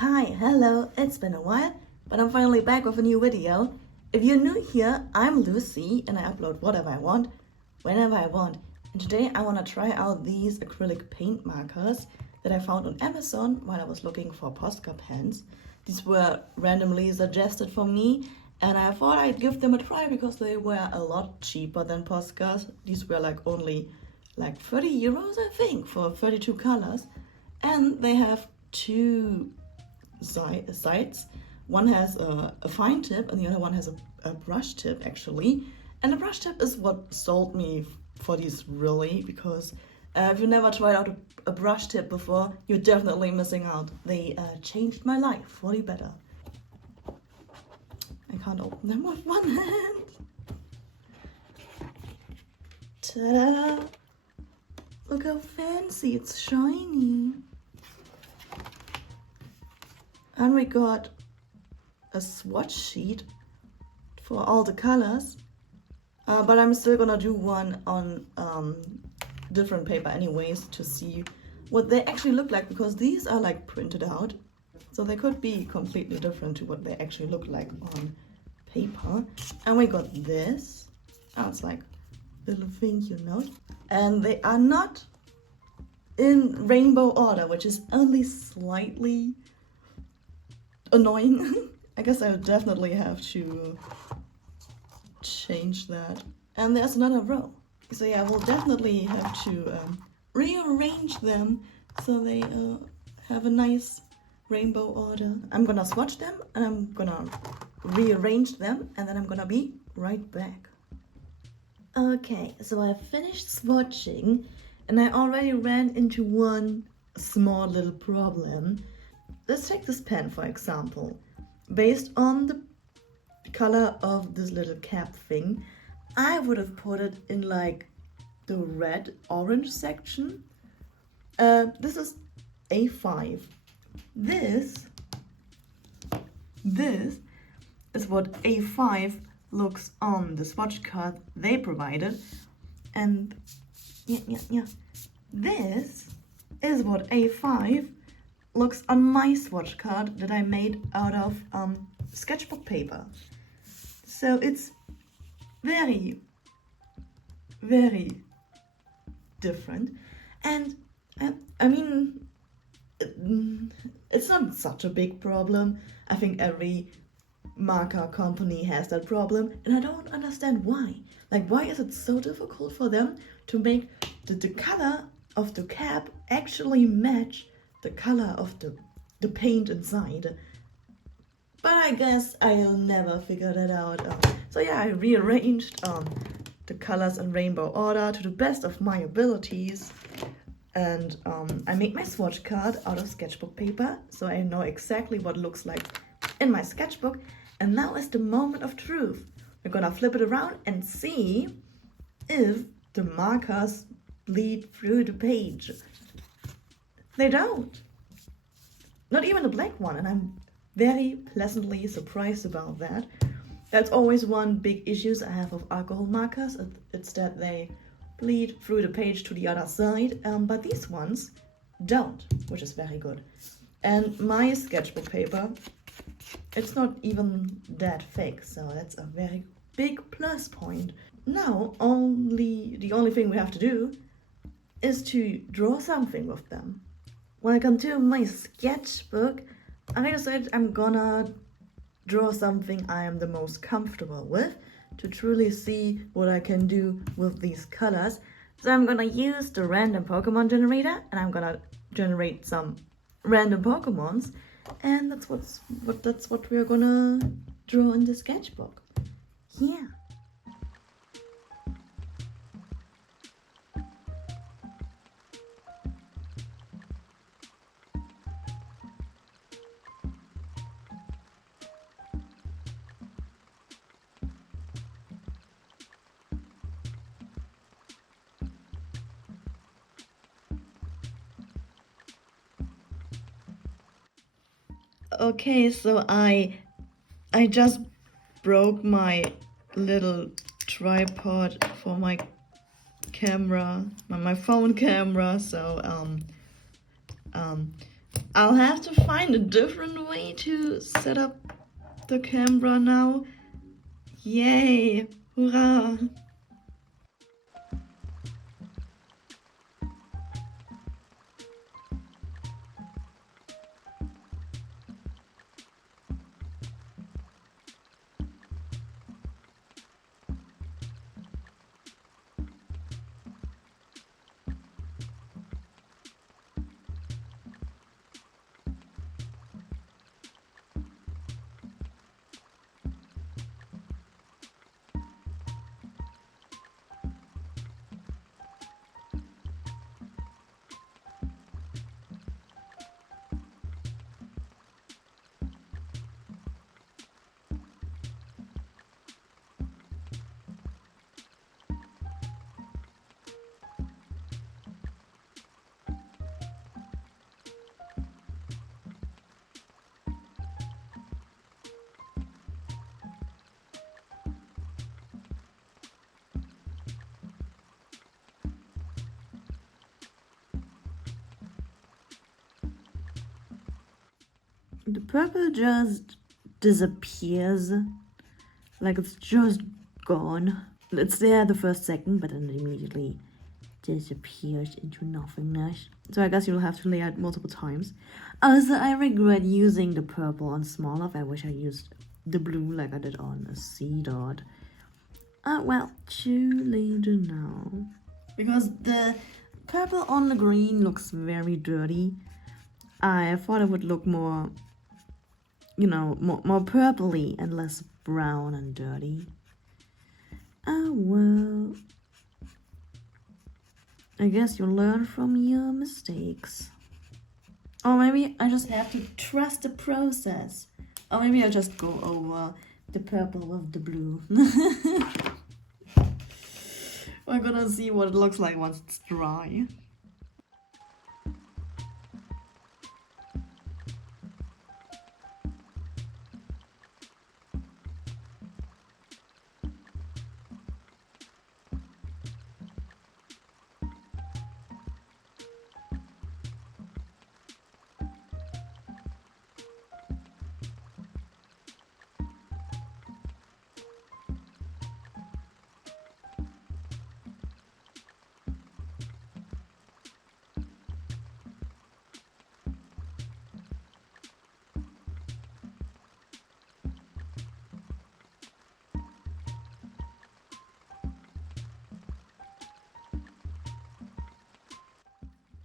Hi, hello, it's been a while, but I'm finally back with a new video. If you're new here, I'm Lucy and I upload whatever I want, whenever I want. And today I want to try out these acrylic paint markers that I found on Amazon while I was looking for Posca pens. These were randomly suggested for me and I thought I'd give them a try because they were a lot cheaper than Poscas. These were only 30 euros I think for 32 colors. And they have two sides. One has a fine tip and the other one has a brush tip actually. And the brush tip is what sold me for these really, because if you never tried out a brush tip before, you're definitely missing out. They changed my life for the better. I can't open them with one hand. Ta-da! Look how fancy, it's shiny. And we got a swatch sheet for all the colors, but I'm still gonna do one on different paper anyways to see what they actually look like, because these are printed out, so they could be completely different to what they actually look like on paper. And we got this, it's like a little thing, you know, and they are not in rainbow order, which is only slightly annoying. I guess I'll definitely have to change that. And there's another row, so yeah, we'll definitely have to rearrange them so they have a nice rainbow order. I'm gonna swatch them and I'm gonna rearrange them and then I'm gonna be right back. Okay, so I finished swatching and I already ran into one small little problem. Let's take this pen for example. Based on the color of this little cap thing, I would have put it in the red orange section. This is A5. This is what A5 looks on the swatch card they provided, and yeah. This is what A5 looks on my swatch card that I made out of sketchbook paper. So it's very, very different. And I mean, it's not such a big problem. I think every marker company has that problem, and I don't understand why. Why is it so difficult for them to make the color of the cap actually match the color of the paint inside? But I guess I'll never figure that out. So yeah, I rearranged the colors in rainbow order to the best of my abilities, and I made my swatch card out of sketchbook paper, so I know exactly what it looks like in my sketchbook. And now is the moment of truth. We're gonna flip it around and see if the markers bleed through the page. They don't. Not even a black one, and I'm very pleasantly surprised about that. That's always one big issue I have with alcohol markers. It's that they bleed through the page to the other side, but these ones don't, which is very good. And my sketchbook paper, it's not even that thick, so that's a very big plus point. Now, the only thing we have to do is to draw something with them. Welcome to my sketchbook. I decided I'm gonna draw something I am the most comfortable with to truly see what I can do with these colors. So I'm gonna use the random Pokemon generator and I'm gonna generate some random Pokemons, and that's what we're gonna draw in the sketchbook. Yeah. Okay, so I just broke my little tripod for my camera, my phone camera, so I'll have to find a different way to set up the camera now. Yay! Hurrah! The purple just disappears, like it's just gone. It's there the first second, but then it immediately disappears into nothingness. So I guess you'll have to layer it multiple times. Also, I regret using the purple on smaller. I wish I used the blue like I did on a C dot. Well, too late now. Because the purple on the green looks very dirty. I thought it would look more, you know, more purpley and less brown and dirty. Oh well. I guess you learn from your mistakes. Or maybe I just have to trust the process. Or maybe I'll just go over the purple with the blue. We're gonna see what it looks like once it's dry.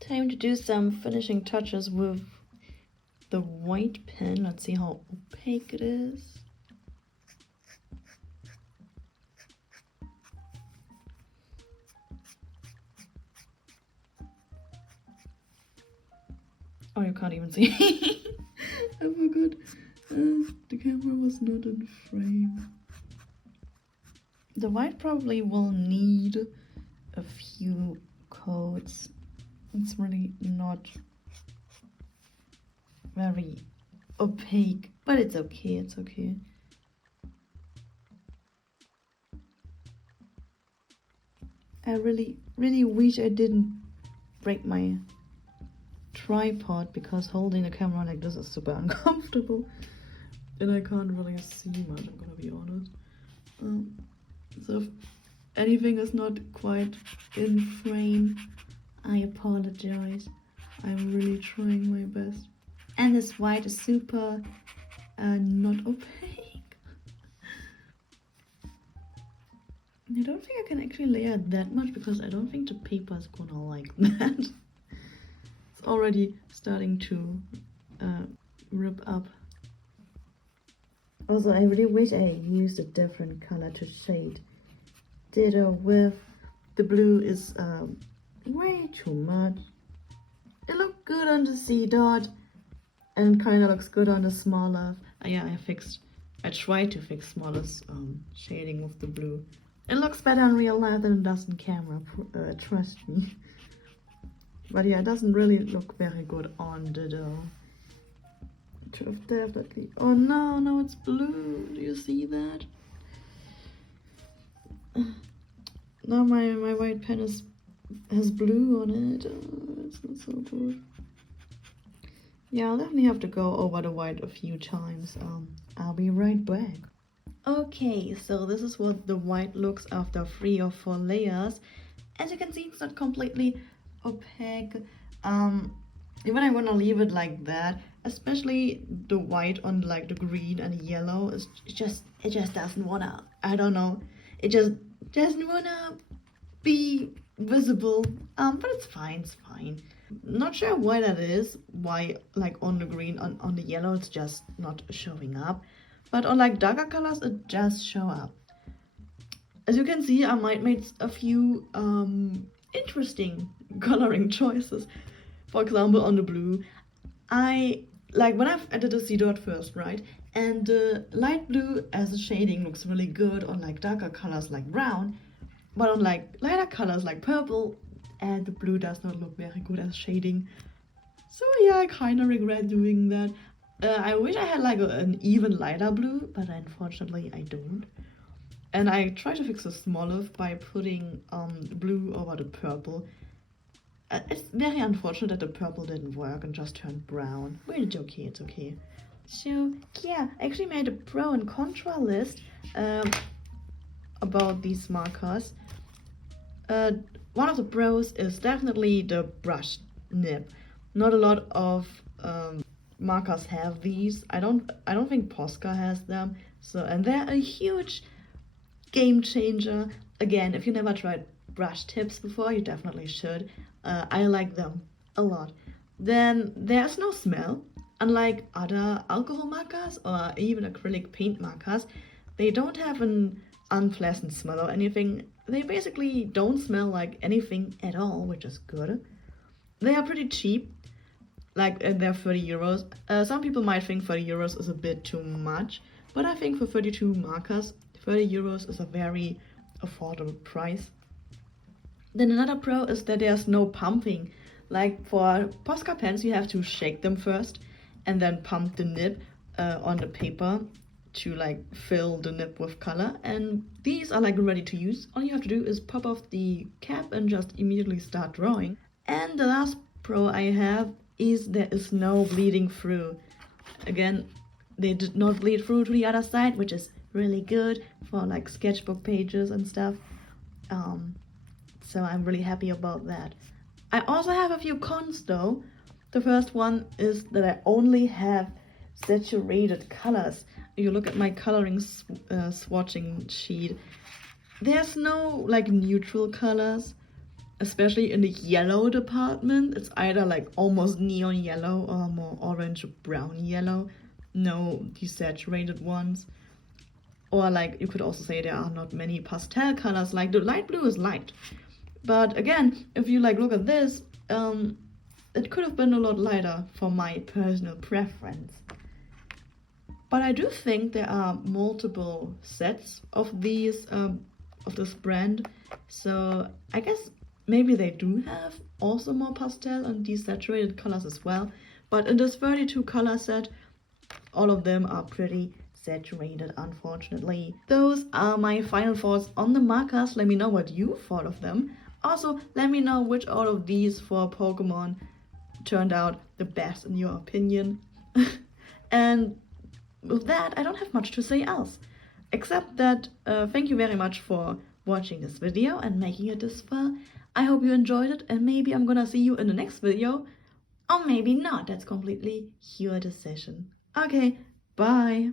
Time to do some finishing touches with the white pen. Let's see how opaque it is. Oh, you can't even see. I forgot. The camera was not in frame. The white probably will need a few coats. It's really not very opaque, but it's okay, it's okay. I really wish I didn't break my tripod, because holding the camera like this is super uncomfortable and I can't really see much, I'm gonna be honest. So if anything is not quite in frame, I apologize. I'm really trying my best. And this white is super not opaque. I don't think I can actually layer that much, because I don't think the paper is gonna like that. It's already starting to rip up. Also, I really wish I used a different color to shade. Ditto with the blue is way too much. It looked good on the C dot and kind of looks good on the smaller. Yeah, I tried to fix Smallest shading with the blue. It looks better in real life than it does in camera, trust me. But yeah, it doesn't really look very good on the dough. Definitely. Oh no, it's blue. Do you see that? Now my white pen has blue on it. Oh, it's not so good. Yeah, I'll definitely have to go over the white a few times. I'll be right back. Okay, so this is what the white looks after 3 or 4 layers. As you can see, it's not completely opaque. Even I'm gonna leave it like that, especially the white on like the green and yellow. It just doesn't wanna, I don't know, it just doesn't wanna be visible. But it's fine. Not sure why that is, why like on the green, on the yellow it's just not showing up, but on like darker colors it does show up. As you can see, I might make a few interesting coloring choices. For example, on the blue, I like when I did the C dot first, right? And the light blue as a shading looks really good on like darker colors like brown, but on like lighter colors like purple, and the blue does not look very good as shading. So yeah, I kind of regret doing that. I wish I had like an even lighter blue, but unfortunately I don't. And I tried to fix the small of by putting blue over the purple. It's very unfortunate that the purple didn't work and just turned brown. But it's okay, it's okay. So yeah, I actually made a pro and contra list about these markers. One of the pros is definitely the brush nib. Not a lot of markers have these. I don't think Posca has them. So, and they're a huge game changer. Again, if you never tried brush tips before, you definitely should. I like them a lot. Then there's no smell. Unlike other alcohol markers or even acrylic paint markers, they don't have an unpleasant smell or anything. They basically don't smell like anything at all, which is good. They are pretty cheap, like they're 30 euros. Some people might think 30 euros is a bit too much, but I think for 32 markers, 30 euros is a very affordable price. Then another pro is that there's no pumping. Like for Posca pens, you have to shake them first and then pump the nib on the paper to like fill the nib with color. And these are like ready to use. All you have to do is pop off the cap and just immediately start drawing. And the last pro I have is there is no bleeding through. Again, they did not bleed through to the other side, which is really good for like sketchbook pages and stuff. So I'm really happy about that. I also have a few cons though. The first one is that I only have saturated colors. If you look at my coloring swatching sheet, there's no like neutral colors, especially in the yellow department. It's either like almost neon yellow or more orange brown yellow. No desaturated ones. Or like you could also say there are not many pastel colors, like the light blue is light. But again, if you like look at this, it could have been a lot lighter for my personal preference. But I do think there are multiple sets of these, of this brand. So I guess maybe they do have also more pastel and desaturated colors as well. But in this 32 color set, all of them are pretty saturated, unfortunately. Those are my final thoughts on the markers. Let me know what you thought of them. Also, let me know which out of these 4 Pokemon turned out the best in your opinion. And with that, I don't have much to say else. Except that thank you very much for watching this video and making it this far. I hope you enjoyed it, and maybe I'm gonna see you in the next video. Or maybe not, that's completely your decision. Okay, bye!